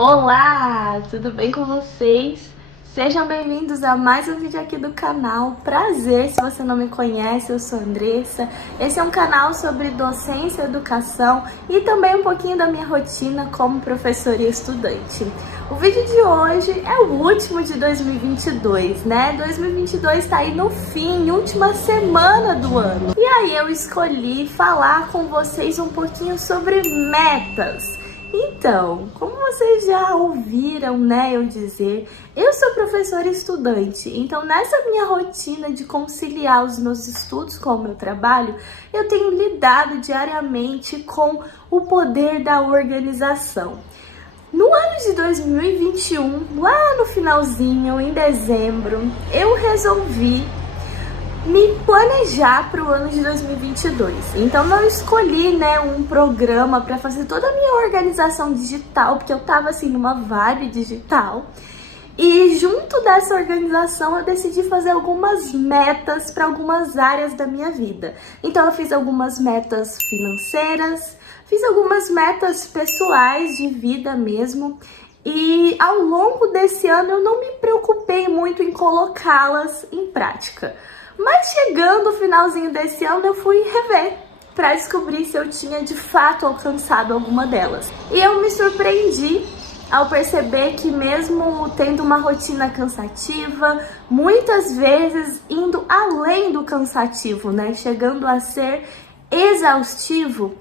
Olá, tudo bem com vocês? Sejam bem-vindos a mais um vídeo aqui do canal. Prazer, se você não me conhece, eu sou Andressa. Esse é um canal sobre docência, educação e também um pouquinho da minha rotina como professora e estudante. O vídeo de hoje é o último de 2022, né? 2022 tá aí no fim, última semana do ano. E aí eu escolhi falar com vocês um pouquinho sobre metas. Então, como vocês já ouviram, né, eu dizer, eu sou professora e estudante, então nessa minha rotina de conciliar os meus estudos com o meu trabalho, eu tenho lidado diariamente com o poder da organização. No ano de 2021, lá no finalzinho, em dezembro, eu resolvi me planejar para o ano de 2022. Então eu escolhi, né, um programa para fazer toda a minha organização digital, porque eu tava assim numa vibe digital. E junto dessa organização eu decidi fazer algumas metas para algumas áreas da minha vida. Então eu fiz algumas metas financeiras, fiz algumas metas pessoais de vida mesmo. E ao longo desse ano eu não me preocupei muito em colocá-las em prática. Mas chegando o finalzinho desse ano, eu fui rever para descobrir se eu tinha de fato alcançado alguma delas. E eu me surpreendi ao perceber que mesmo tendo uma rotina cansativa, muitas vezes indo além do cansativo, né, chegando a ser exaustivo,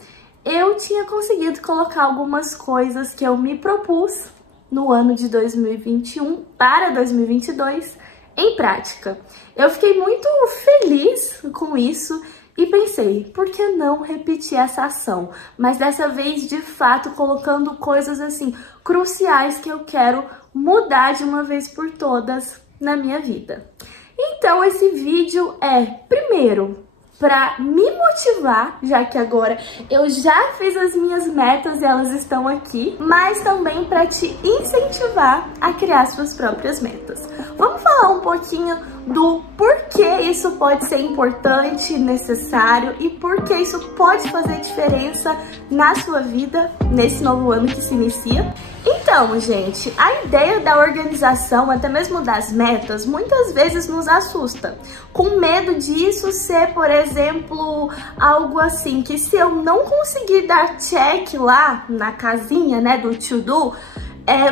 eu tinha conseguido colocar algumas coisas que eu me propus no ano de 2021 para 2022 em prática. Eu fiquei muito feliz com isso e pensei, por que não repetir essa ação? Mas dessa vez, de fato, colocando coisas assim cruciais que eu quero mudar de uma vez por todas na minha vida. Então esse vídeo é, primeiro, para me motivar, já que agora eu já fiz as minhas metas e elas estão aqui, mas também para te incentivar a criar suas próprias metas. Vamos falar um pouquinho do porquê isso pode ser importante, necessário e por que isso pode fazer diferença na sua vida nesse novo ano que se inicia. Então, gente, a ideia da organização, até mesmo das metas, muitas vezes nos assusta, com medo disso ser, por exemplo, algo assim, que se eu não conseguir dar check lá na casinha, né, do to-do,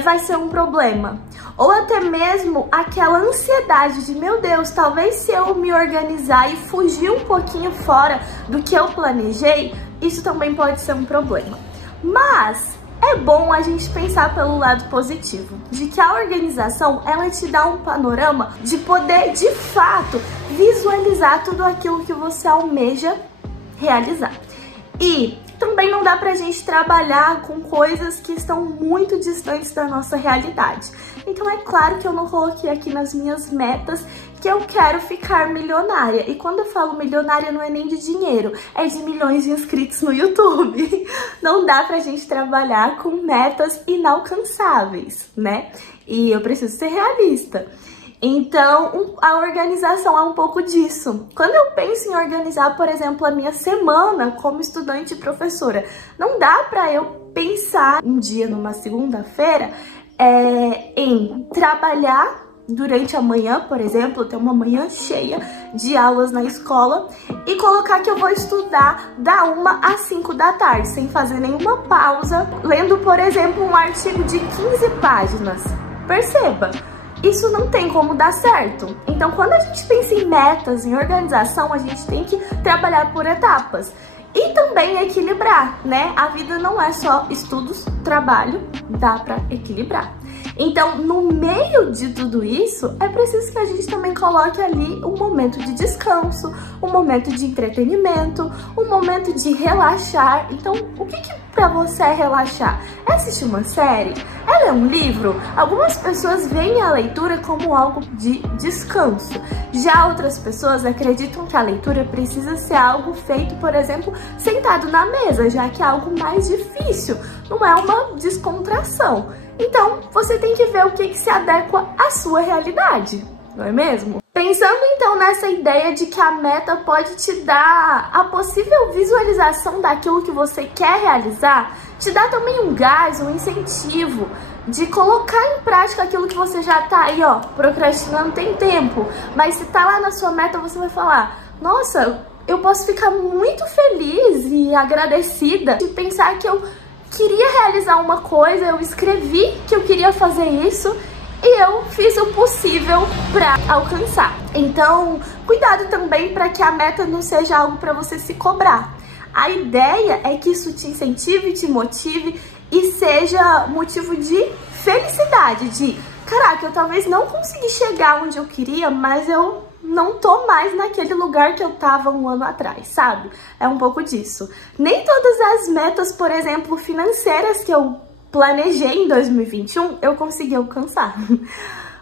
vai ser um problema. Ou até mesmo aquela ansiedade de, meu Deus, talvez se eu me organizar e fugir um pouquinho fora do que eu planejei, isso também pode ser um problema. Mas é bom a gente pensar pelo lado positivo, de que a organização, ela te dá um panorama de poder, de fato, visualizar tudo aquilo que você almeja realizar. E também não dá pra gente trabalhar com coisas que estão muito distantes da nossa realidade. Então é claro que eu não coloquei aqui nas minhas metas que eu quero ficar milionária. E quando eu falo milionária não é nem de dinheiro, é de milhões de inscritos no YouTube. Não dá pra gente trabalhar com metas inalcançáveis, né? E eu preciso ser realista. Então, a organização é um pouco disso. Quando eu penso em organizar, por exemplo, a minha semana como estudante e professora, não dá pra eu pensar um dia, numa segunda-feira, em trabalhar durante a manhã, por exemplo, ter uma manhã cheia de aulas na escola e colocar que eu vou estudar da 1 às 5 da tarde, sem fazer nenhuma pausa, lendo, por exemplo, um artigo de 15 páginas. Perceba! Isso não tem como dar certo. Então, quando a gente pensa em metas, em organização, a gente tem que trabalhar por etapas. E também equilibrar, né? A vida não é só estudos, trabalho, dá pra equilibrar. Então, no meio de tudo isso, é preciso que a gente também coloque ali um momento de descanso, um momento de entretenimento, um momento de relaxar. Então, o que pra você é relaxar? É assistir uma série? É ler um livro? Algumas pessoas veem a leitura como algo de descanso. Já outras pessoas acreditam que a leitura precisa ser algo feito, por exemplo, sentado na mesa, já que é algo mais difícil, não é uma descontração. Então, você tem que ver o que se adequa à sua realidade, não é mesmo? Pensando então nessa ideia de que a meta pode te dar a possível visualização daquilo que você quer realizar, te dá também um gás, um incentivo de colocar em prática aquilo que você já tá aí, ó, procrastinando tem tempo. Mas se tá lá na sua meta, você vai falar, nossa, eu posso ficar muito feliz e agradecida de pensar que eu queria realizar uma coisa, eu escrevi que eu queria fazer isso e eu fiz o possível para alcançar. Então, cuidado também para que a meta não seja algo para você se cobrar. A ideia é que isso te incentive, te motive e seja motivo de felicidade, de caraca, eu talvez não consegui chegar onde eu queria, mas eu não tô mais naquele lugar que eu tava um ano atrás, sabe? É um pouco disso. Nem todas as metas, por exemplo, financeiras que eu planejei em 2021, eu consegui alcançar.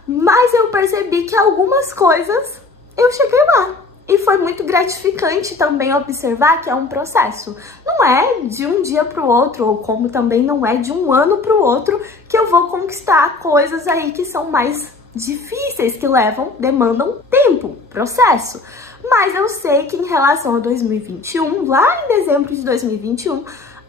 Mas eu percebi que algumas coisas eu cheguei lá. E foi muito gratificante também observar que é um processo. Não é de um dia para o outro, ou como também não é de um ano para o outro, que eu vou conquistar coisas aí que são mais difíceis, que demandam tempo, processo. Mas eu sei que em relação a 2021, lá em dezembro de 2021,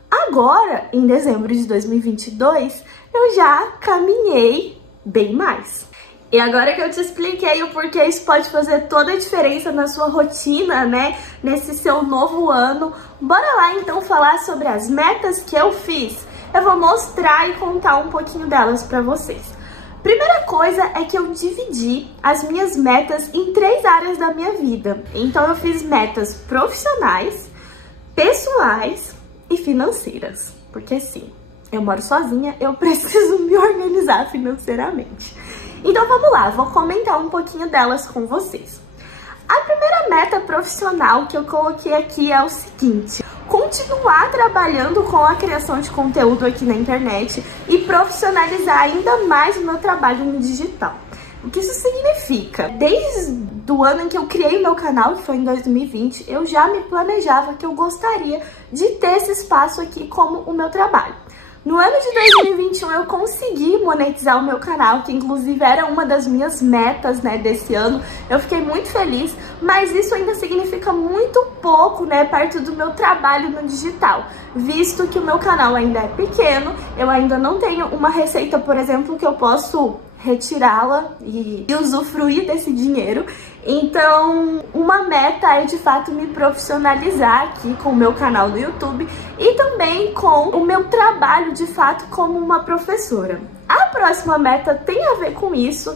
agora em dezembro de 2022, eu já caminhei bem mais. E agora que eu te expliquei o porquê isso pode fazer toda a diferença na sua rotina, né, nesse seu novo ano, bora lá então falar sobre as metas que eu fiz. Eu vou mostrar e contar um pouquinho delas pra vocês. Primeira coisa é que eu dividi as minhas metas em 3 áreas da minha vida. Então eu fiz metas profissionais, pessoais e financeiras. Porque sim, eu moro sozinha, eu preciso me organizar financeiramente. Então vamos lá, vou comentar um pouquinho delas com vocês. A primeira meta profissional que eu coloquei aqui é o seguinte: continuar trabalhando com a criação de conteúdo aqui na internet e profissionalizar ainda mais o meu trabalho no digital. O que isso significa? Desde o ano em que eu criei o meu canal, que foi em 2020, eu já me planejava que eu gostaria de ter esse espaço aqui como o meu trabalho. No ano de 2021 eu consegui monetizar o meu canal, que inclusive era uma das minhas metas, né, desse ano. Eu fiquei muito feliz, mas isso ainda significa muito pouco, né, perto do meu trabalho no digital, visto que o meu canal ainda é pequeno, eu ainda não tenho uma receita, por exemplo, que eu posso retirá-la e usufruir desse dinheiro. Então, uma meta é de fato me profissionalizar aqui com o meu canal do YouTube e também com o meu trabalho de fato como uma professora. A próxima meta tem a ver com isso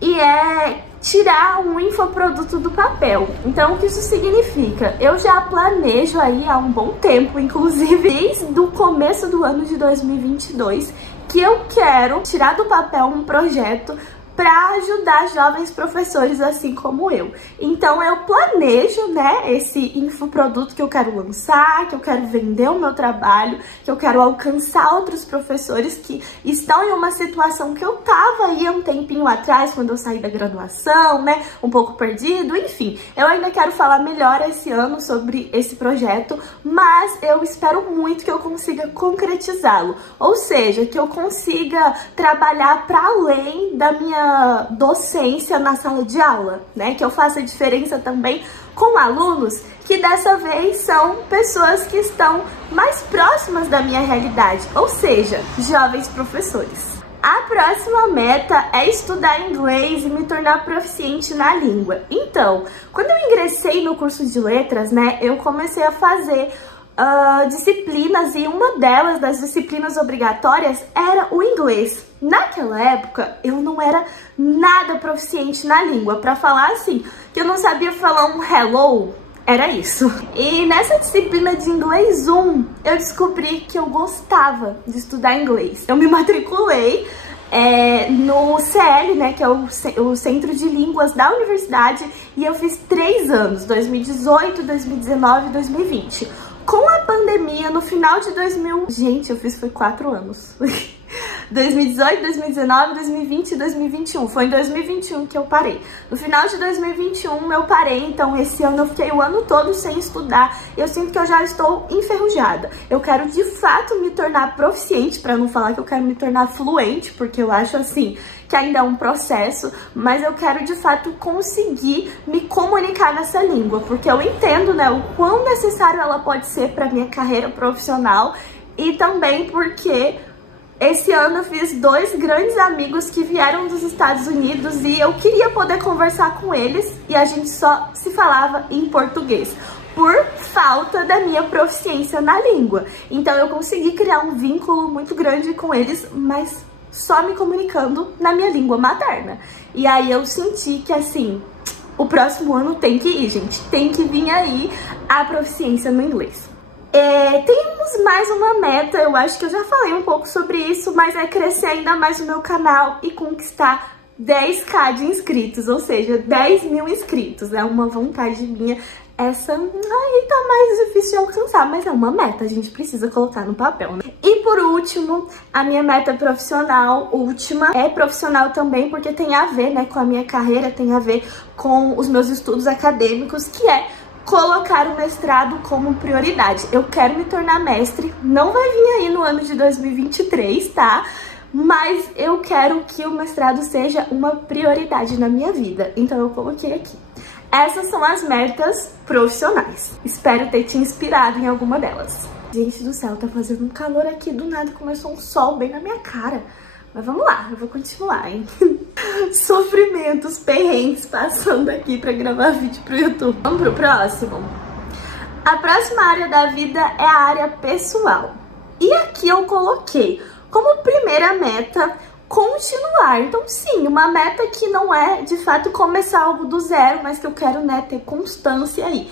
e é tirar um infoproduto do papel. Então, o que isso significa? Eu já planejo aí há um bom tempo, inclusive desde o começo do ano de 2022, que eu quero tirar do papel um projeto para ajudar jovens professores assim como eu. Então eu planejo, né, esse infoproduto que eu quero lançar, que eu quero vender o meu trabalho, que eu quero alcançar outros professores que estão em uma situação que eu tava aí há um tempinho atrás, quando eu saí da graduação, né, um pouco perdido, enfim. Eu ainda quero falar melhor esse ano sobre esse projeto, mas eu espero muito que eu consiga concretizá-lo, ou seja, que eu consiga trabalhar para além da minha docência na sala de aula, né? Que eu faça a diferença também com alunos que dessa vez são pessoas que estão mais próximas da minha realidade, ou seja, jovens professores. A próxima meta é estudar inglês e me tornar proficiente na língua. Então, quando eu ingressei no curso de letras, né, eu comecei a fazer disciplinas e uma delas, das disciplinas obrigatórias, era o inglês. Naquela época, eu não era nada proficiente na língua. Pra falar assim, que eu não sabia falar um hello, era isso. E nessa disciplina de inglês 1, eu descobri que eu gostava de estudar inglês. Eu me matriculei no CL, né, que é o Centro de Línguas da Universidade, e eu fiz 3 anos, 2018, 2019 e 2020. Com a pandemia, no final de 2000... Gente, eu fiz foi 4 anos. 2018, 2019, 2020 e 2021. Foi em 2021 que eu parei. No final de 2021 eu parei, então esse ano eu fiquei o ano todo sem estudar. Eu sinto que eu já estou enferrujada. Eu quero de fato me tornar proficiente, para não falar que eu quero me tornar fluente, porque eu acho assim que ainda é um processo, mas eu quero de fato conseguir me comunicar nessa língua, porque eu entendo, né, o quão necessário ela pode ser para minha carreira profissional e também porque Esse ano eu fiz 2 grandes amigos que vieram dos Estados Unidos e eu queria poder conversar com eles e a gente só se falava em português, por falta da minha proficiência na língua. Então eu consegui criar um vínculo muito grande com eles, mas só me comunicando na minha língua materna. E aí eu senti que, assim, o próximo ano tem que ir, gente. Tem que vir aí a proficiência no inglês. Temos mais uma meta, eu acho que eu já falei um pouco sobre isso, mas é crescer ainda mais o meu canal e conquistar 10k de inscritos, ou seja, 10 mil inscritos. É uma vontade minha. Essa aí tá mais difícil de alcançar, mas é uma meta, a gente precisa colocar no papel, né? E por último, a minha meta profissional, última, é profissional também, porque tem a ver, né, com a minha carreira, tem a ver com os meus estudos acadêmicos, que é colocar o mestrado como prioridade. Eu quero me tornar mestre, não vai vir aí no ano de 2023, tá? Mas eu quero que o mestrado seja uma prioridade na minha vida, então eu coloquei aqui. Essas são as metas profissionais. Espero ter te inspirado em alguma delas. Gente do céu, tá fazendo um calor aqui, do nada começou um sol bem na minha cara. Mas vamos lá, eu vou continuar, hein? Sofrimentos, perrengues passando aqui pra gravar vídeo pro YouTube. Vamos pro próximo? A próxima área da vida é a área pessoal. E aqui eu coloquei como primeira meta continuar. Então sim, uma meta que não é de fato começar algo do zero, mas que eu quero, né, ter constância aí.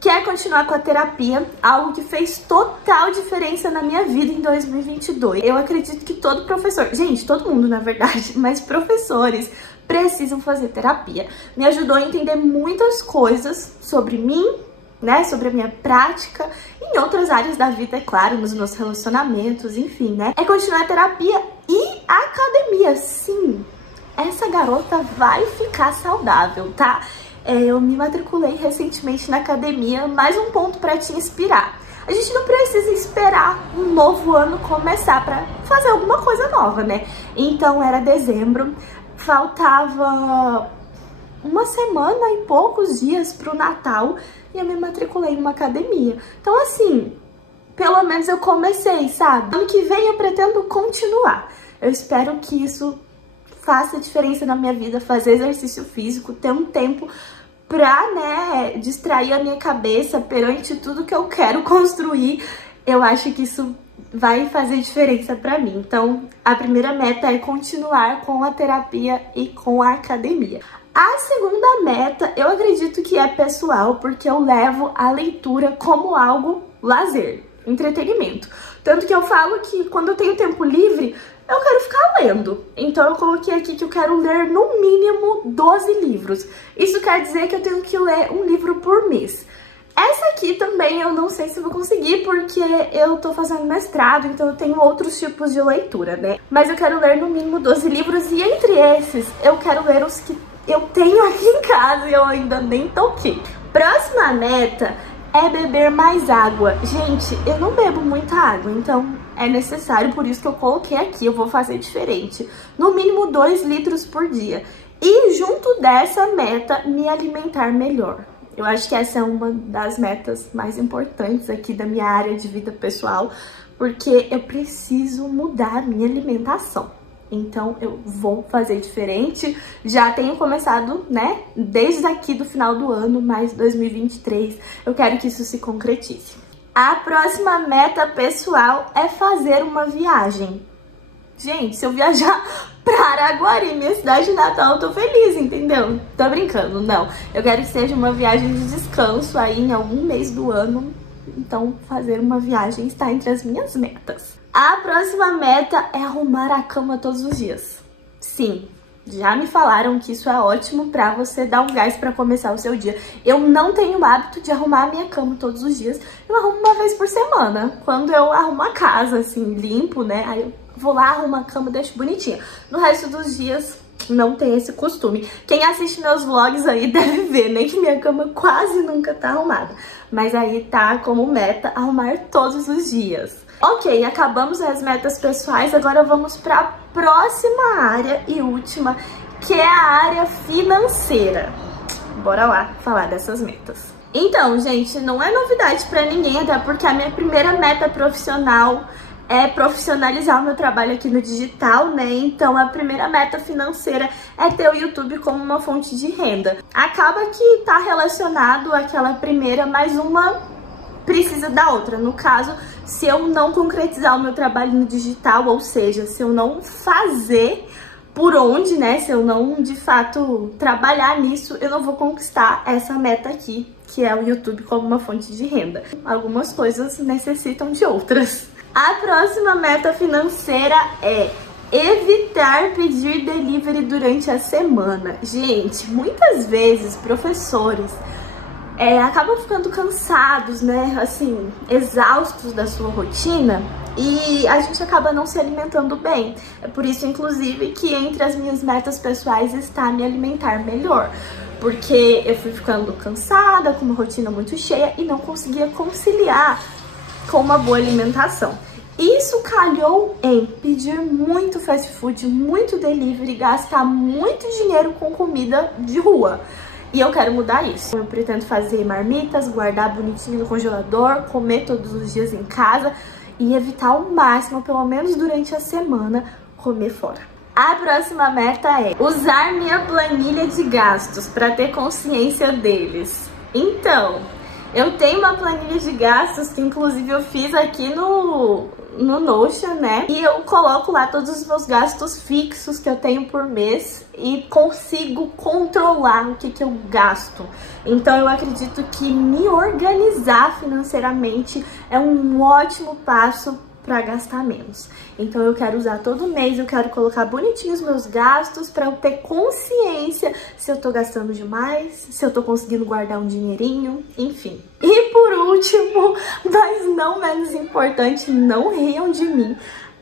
Que é continuar com a terapia, algo que fez total diferença na minha vida em 2022. Eu acredito que todo professor, gente, todo mundo na verdade, mas professores precisam fazer terapia. Me ajudou a entender muitas coisas sobre mim, né, sobre a minha prática, em outras áreas da vida, é claro, nos meus relacionamentos, enfim, né. É continuar a terapia e a academia, sim, essa garota vai ficar saudável, tá? Eu me matriculei recentemente na academia, mais um ponto pra te inspirar. A gente não precisa esperar um novo ano começar pra fazer alguma coisa nova, né? Então era dezembro, faltava uma semana e poucos dias pro Natal e eu me matriculei em uma academia. Então assim, pelo menos eu comecei, sabe? Ano que vem eu pretendo continuar. Eu espero que isso faça diferença na minha vida, fazer exercício físico, ter um tempo pra, né, distrair a minha cabeça perante tudo que eu quero construir. Eu acho que isso vai fazer diferença pra mim. Então, a primeira meta é continuar com a terapia e com a academia. A segunda meta, eu acredito que é pessoal, porque eu levo a leitura como algo lazer, entretenimento. Tanto que eu falo que quando eu tenho tempo livre, eu quero ficar lendo. Então eu coloquei aqui que eu quero ler no mínimo 12 livros. Isso quer dizer que eu tenho que ler um livro por mês. Essa aqui também eu não sei se vou conseguir, porque eu tô fazendo mestrado, então eu tenho outros tipos de leitura, né? Mas eu quero ler no mínimo 12 livros e entre esses eu quero ler os que eu tenho aqui em casa e eu ainda nem toquei. Próxima meta é beber mais água. Gente, eu não bebo muita água, então é necessário, por isso que eu coloquei aqui, eu vou fazer diferente. No mínimo 2 litros por dia. E junto dessa meta, me alimentar melhor. Eu acho que essa é uma das metas mais importantes aqui da minha área de vida pessoal, porque eu preciso mudar a minha alimentação. Então eu vou fazer diferente. Já tenho começado, né, desde aqui do final do ano, mas 2023 eu quero que isso se concretize. A próxima meta pessoal é fazer uma viagem. Gente, se eu viajar pra Araguari, minha cidade natal, eu tô feliz, entendeu? Tô brincando, não. Eu quero que seja uma viagem de descanso aí em algum mês do ano. Então, fazer uma viagem está entre as minhas metas. A próxima meta é arrumar a cama todos os dias. Sim, já me falaram que isso é ótimo pra você dar um gás pra começar o seu dia. Eu não tenho o hábito de arrumar a minha cama todos os dias. Eu arrumo uma vez por semana. Quando eu arrumo a casa, assim, limpo, né? Aí eu vou lá, arrumo a cama, deixo bonitinha. No resto dos dias, não tem esse costume. Quem assiste meus vlogs aí deve ver, né? Que minha cama quase nunca tá arrumada. Mas aí tá como meta arrumar todos os dias. Ok, acabamos as metas pessoais, agora vamos para a próxima área e última, que é a área financeira. Bora lá falar dessas metas. Então, gente, não é novidade para ninguém, até porque a minha primeira meta profissional é profissionalizar o meu trabalho aqui no digital, né? Então a primeira meta financeira é ter o YouTube como uma fonte de renda. Acaba que tá relacionado àquela primeira, mas uma precisa da outra. No caso, se eu não concretizar o meu trabalho no digital, ou seja, se eu não fazer por onde, né? Se eu não, de fato, trabalhar nisso, eu não vou conquistar essa meta aqui, que é o YouTube como uma fonte de renda. Algumas coisas necessitam de outras. A próxima meta financeira é evitar pedir delivery durante a semana. Gente, muitas vezes professores acabam ficando cansados, né? Assim, exaustos da sua rotina. E a gente acaba não se alimentando bem. É por isso, inclusive, que entre as minhas metas pessoais está me alimentar melhor. Porque eu fui ficando cansada, com uma rotina muito cheia e não conseguia conciliar com uma boa alimentação. Isso calhou em pedir muito fast food, muito delivery, gastar muito dinheiro com comida de rua. E eu quero mudar isso. Eu pretendo fazer marmitas, guardar bonitinho no congelador, comer todos os dias em casa e evitar ao máximo, pelo menos durante a semana, comer fora. A próxima meta é usar minha planilha de gastos para ter consciência deles. Então, eu tenho uma planilha de gastos que inclusive eu fiz aqui no Notion, né? E eu coloco lá todos os meus gastos fixos que eu tenho por mês e consigo controlar o que eu gasto. Então eu acredito que me organizar financeiramente é um ótimo passo para gastar menos. Então eu quero usar todo mês, eu quero colocar bonitinho os meus gastos para eu ter consciência se eu tô gastando demais, se eu tô conseguindo guardar um dinheirinho, enfim. E por último, mas não menos importante, não riam de mim,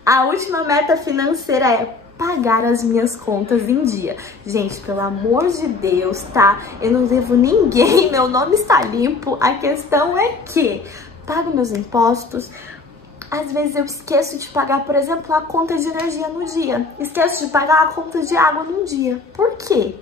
a última meta financeira é pagar as minhas contas em dia. Gente, pelo amor de Deus, tá? Eu não devo ninguém, meu nome está limpo. A questão é que pago meus impostos. Às vezes eu esqueço de pagar, por exemplo, a conta de energia no dia. Esqueço de pagar a conta de água no dia. Por quê?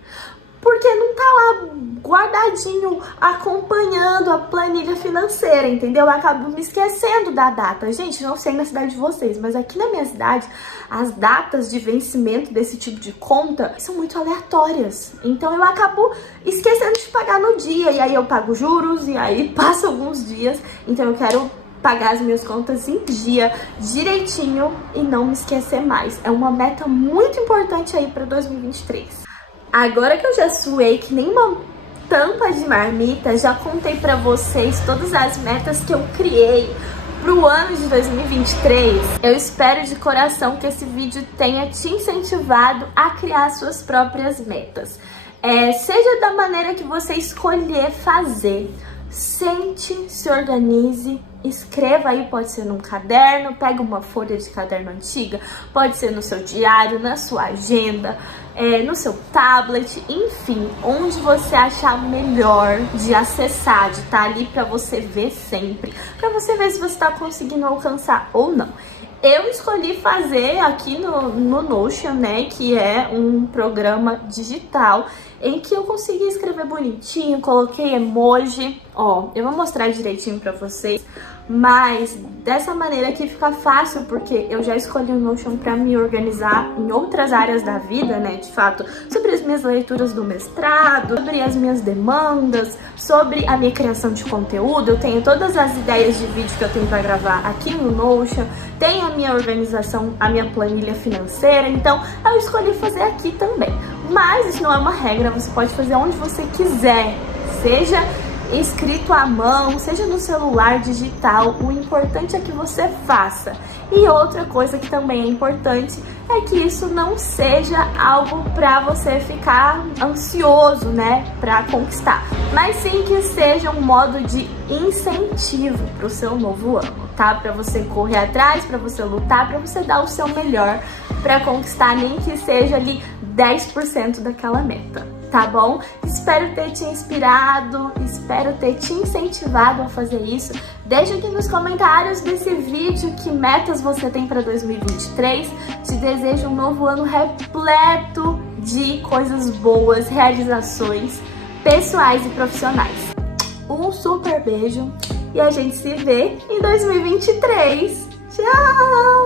Porque não tá lá guardadinho, acompanhando a planilha financeira, entendeu? Eu acabo me esquecendo da data. Gente, não sei na cidade de vocês, mas aqui na minha cidade, as datas de vencimento desse tipo de conta são muito aleatórias. Então eu acabo esquecendo de pagar no dia, e aí eu pago juros, e aí passa alguns dias. Então eu quero pagar as minhas contas em dia, direitinho, e não me esquecer mais. É uma meta muito importante aí para 2023. Agora que eu já suei que nem uma tampa de marmita, já contei pra vocês todas as metas que eu criei pro ano de 2023. Eu espero de coração que esse vídeo tenha te incentivado a criar suas próprias metas. Seja da maneira que você escolher fazer, sente, se organize, escreva aí, pode ser num caderno, pega uma folha de caderno antiga, pode ser no seu diário, na sua agenda, no seu tablet, enfim, onde você achar melhor de acessar, de estar ali para você ver sempre, para você ver se você está conseguindo alcançar ou não. Eu escolhi fazer aqui no Notion, né, que é um programa digital em que eu consegui escrever bonitinho, coloquei emoji, ó, eu vou mostrar direitinho pra vocês, mas dessa maneira aqui fica fácil, porque eu já escolhi o Notion pra me organizar em outras áreas da vida, né, de fato, sobre as minhas leituras do mestrado, sobre as minhas demandas, sobre a minha criação de conteúdo. Eu tenho todas as ideias de vídeo que eu tenho pra gravar aqui no Notion, tenho a minha organização, a minha planilha financeira, então eu escolhi fazer aqui também. Mas isso não é uma regra, você pode fazer onde você quiser, seja escrito à mão, seja no celular digital, o importante é que você faça. E outra coisa que também é importante é que isso não seja algo pra você ficar ansioso, né, pra conquistar, mas sim que seja um modo de incentivo pro seu novo ano, tá? Pra você correr atrás, pra você lutar, pra você dar o seu melhor pra conquistar, nem que seja ali 10% daquela meta, tá bom? Espero ter te inspirado, espero ter te incentivado a fazer isso. Deixa aqui nos comentários desse vídeo que metas você tem para 2023. Te desejo um novo ano repleto de coisas boas, realizações pessoais e profissionais. Um super beijo e a gente se vê em 2023. Tchau!